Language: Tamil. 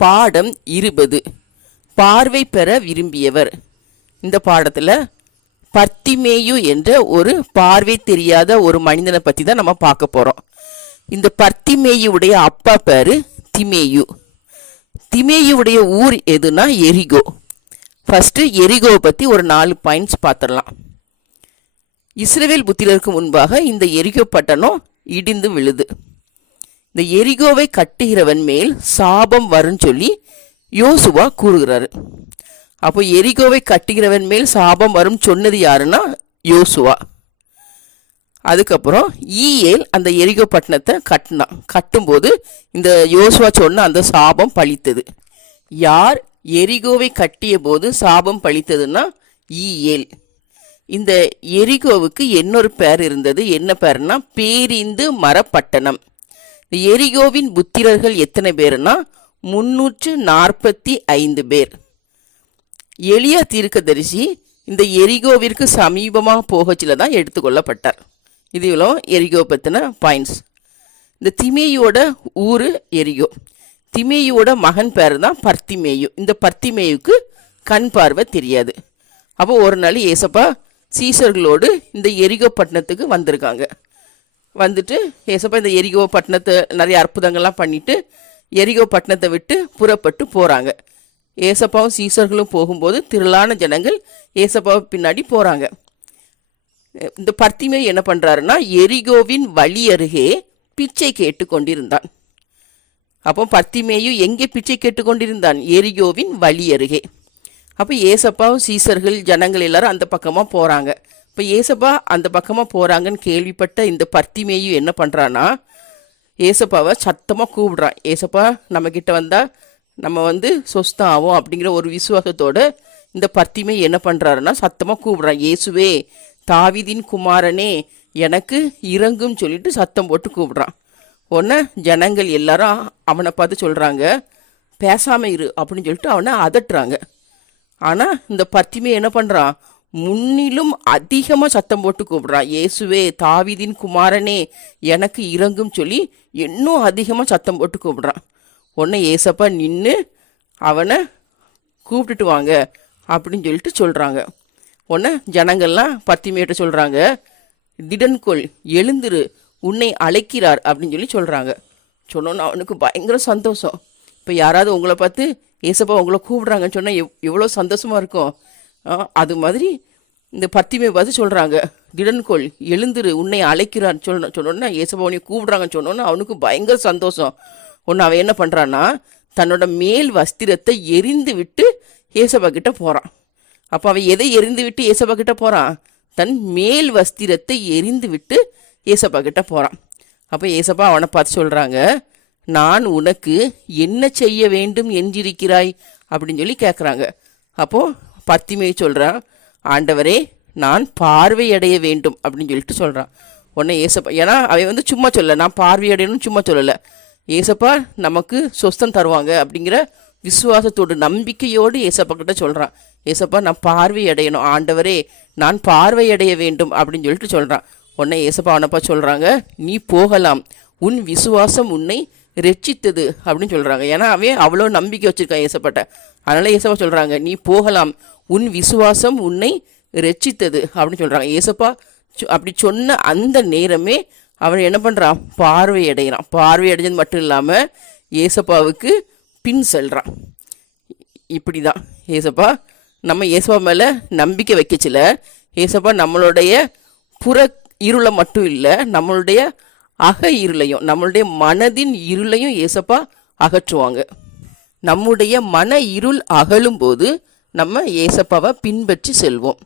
பாடம் 20 பார்வை பெற விரும்பியவர். இந்த பாடத்தில் பர்த்திமேயு என்ற ஒரு பார்வை தெரியாத ஒரு மனிதனை பற்றி தான் நம்ம பார்க்க போகிறோம். இந்த பர்த்திமேயுடைய அப்பா பேர் திமேயு. திமேயுடைய ஊர் எதுனா எரிகோ. ஃபஸ்ட்டு எரிகோவை பற்றி ஒரு 4 பாயிண்ட்ஸ் பார்த்துடலாம். இஸ்ரவேல் புத்திரருக்கு முன்பாக இந்த எரிகோ பட்டணம் இடிந்து விழுது. இந்த எரிகோவை கட்டுகிறவன் மேல் சாபம் வரும்னு சொல்லி யோசுவா கூறுகிறாரு. அப்போ எரிகோவை கட்டுகிறவன் மேல் சாபம் வரும் சொன்னது யாருன்னா யோசுவா. அதுக்கப்புறம் ஈயேல் அந்த எரிகோ பட்டணத்தை கட்டும்போது இந்த யோசுவா சொன்ன அந்த சாபம் பழித்தது. யார் எரிகோவை கட்டிய போது சாபம் பழித்ததுன்னா ஈயேல். இந்த எரிகோவுக்கு இன்னொரு பேர் இருந்தது. என்ன பேர்னா பேரிந்து மரப்பட்டணம். எரிகோவின் புத்திரர்கள் எத்தனை பேர்னா 345 பேர். எலியா தீர்க்கதரிசி இந்த எரிகோவிற்கு சமீபமாக போகச்சில தான் எடுத்துக்கொள்ளப்பட்டார். இதுவோ எரிகோ பற்றின பாயிண்ட்ஸ். இந்த திமேயோட ஊர் எரிகோ. திமேயோட மகன் பேர் தான் பர்த்திமேயு. இந்த பர்த்திமேயுக்கு கண் பார்வை தெரியாது. அப்போ ஒரு நாள் ஏசப்பா சீசர்களோடு இந்த எரிகோ பட்டணத்துக்கு வந்திருக்காங்க. வந்துட்டு ஏசப்பா இந்த எரிகோ பட்டணத்தை நிறைய அற்புதங்கள்லாம் பண்ணிட்டு எரிகோ பட்டணத்தை விட்டு புறப்பட்டு போகிறாங்க. ஏசப்பாவும் சீசர்களும் போகும்போது திரளான ஜனங்கள் ஏசப்பாவை பின்னாடி போகிறாங்க. இந்த பர்த்திமேயு என்ன பண்ணுறாருன்னா எரிகோவின் வழி அருகே பிச்சை கேட்டு கொண்டிருந்தான். அப்போ பர்த்திமேயு எங்கே பிச்சை கேட்டு கொண்டிருந்தான்? எரிகோவின் வழி அருகே. அப்போ ஏசப்பாவும் சீசர்கள் ஜனங்கள் எல்லாரும் அந்த பக்கமாக போகிறாங்க. இப்போ ஏசப்பா அந்த பக்கமாக போகிறாங்கன்னு கேள்விப்பட்ட இந்த பர்த்திமேயு என்ன பண்ணுறான்னா ஏசப்பாவை சத்தமாக கூப்பிடுறான். ஏசப்பா நம்மக்கிட்ட வந்தால் நம்ம சொஸ்தம் ஆகும் அப்படிங்கிற ஒரு விசுவாசத்தோடு இந்த பர்த்திமேயு என்ன பண்ணுறாருன்னா சத்தமாக கூப்பிடுறான். இயேசுவே தாவீதின் குமாரனே எனக்கு இறங்குன்னு சொல்லிட்டு சத்தம் போட்டு கூப்பிடுறான். உடனே ஜனங்கள் எல்லாரும் அவனை பார்த்து சொல்கிறாங்க பேசாமல் இரு அப்படின்னு சொல்லிட்டு அவனை அதட்டுறாங்க. ஆனால் இந்த பர்த்திமேயு என்ன பண்ணுறான்? முன்னிலும் அதிகமாக சத்தம் போட்டு கூப்பிடுறான். இயேசுவே தாவீதின் குமாரனே எனக்கு இறங்கும் சொல்லி இன்னும் அதிகமாக சத்தம் போட்டு கூப்பிடுறான். உடனே ஏசப்பா நின்று அவனை கூப்பிட்டுட்டு வாங்க அப்படின்னு சொல்லிட்டு சொல்கிறாங்க. உடனே ஜனங்கள்லாம் பர்த்திமேயிட்ட சொல்கிறாங்க திடன்கொள் எழுந்துரு உன்னை அழைக்கிறார் அப்படின்னு சொல்லி சொல்கிறாங்க. சொன்னோன்னு அவனுக்கு பயங்கர சந்தோஷம். இப்போ யாராவது உங்களை பார்த்து ஏசப்பா உங்களை கூப்பிடுறாங்கன்னு சொன்னால் எவ்வளோ சந்தோஷமாக இருக்கும். அது மாதிரி இந்த பர்த்திமேயு பார்த்து சொல்கிறாங்க திடன்கொள் எழுந்துரு உன்னை அழைக்கிறான்னு சொன்னோன்னா ஏசப்பா உன்னை கூப்பிடுறாங்கன்னு சொன்னோன்னா அவனுக்கு பயங்கர சந்தோஷம். ஒன்று அவன் என்ன பண்ணுறான்னா தன்னோட மேல் வஸ்திரத்தை எரிந்து விட்டு ஏசப்பா கிட்ட போகிறான். அப்போ அவன் எதை எரிந்து விட்டு ஏசப்பா கிட்ட போகிறான்? தன் மேல் வஸ்திரத்தை எரிந்து விட்டு ஏசப்பா கிட்ட போகிறான். அப்போ ஏசப்பா அவனை பார்த்து சொல்கிறாங்க நான் உனக்கு என்ன செய்ய வேண்டும் என்றிருக்கிறாய் அப்படின்னு சொல்லி கேட்குறாங்க. அப்போது பர்த்திமேயு சொல்கிறான் ஆண்டவரே நான் பார்வையடைய வேண்டும் அப்படின்னு சொல்லிட்டு சொல்கிறான். உடனே ஏசப்பா ஏன்னா அவன் சும்மா சொல்லலை நான் பார்வையடையணும்னு சும்மா சொல்லலை. ஏசப்பா நமக்கு சொஸ்தம் தருவாங்க அப்படிங்கிற விசுவாசத்தோடு நம்பிக்கையோடு ஏசப்பா கிட்ட சொல்கிறான். ஏசப்பா நான் பார்வையடையணும் ஆண்டவரே நான் பார்வையடைய வேண்டும் அப்படின்னு சொல்லிட்டு சொல்கிறான். உடனே ஏசப்பா அவனப்பா சொல்கிறாங்க நீ போகலாம் உன் விசுவாசம் உன்னை ரட்சித்தது அப்படின்னு சொல்கிறாங்க. ஏன்னா அவன் அவ்வளோ நம்பிக்கை வச்சுருக்கான் ஏசப்பாட்ட. அதனால் ஏசப்பா சொல்கிறாங்க நீ போகலாம் உன் விசுவாசம் உன்னை ரட்சித்தது அப்படின்னு சொல்கிறாங்க. ஏசப்பா அப்படி சொன்ன அந்த நேரமே அவன் என்ன பண்ணுறான்? பார்வையடைகிறான். பார்வையடைஞ்சது மட்டும் இல்லாமல் ஏசப்பாவுக்கு பின் செல்கிறான். இப்படி தான் ஏசப்பா நம்ம ஏசப்பா மேலே நம்பிக்கை வைக்கச்சில ஏசப்பா நம்மளுடைய புற இருளை மட்டும் இல்லை நம்மளுடைய அக இருளையும் நம்மளுடைய மனதின் இருளையும் ஏசப்பா அகற்றுவாங்க. நம்முடைய மன இருள் அகலும் போது நம்ம ஏசப்பாவை பின்பற்றி செல்வோம்.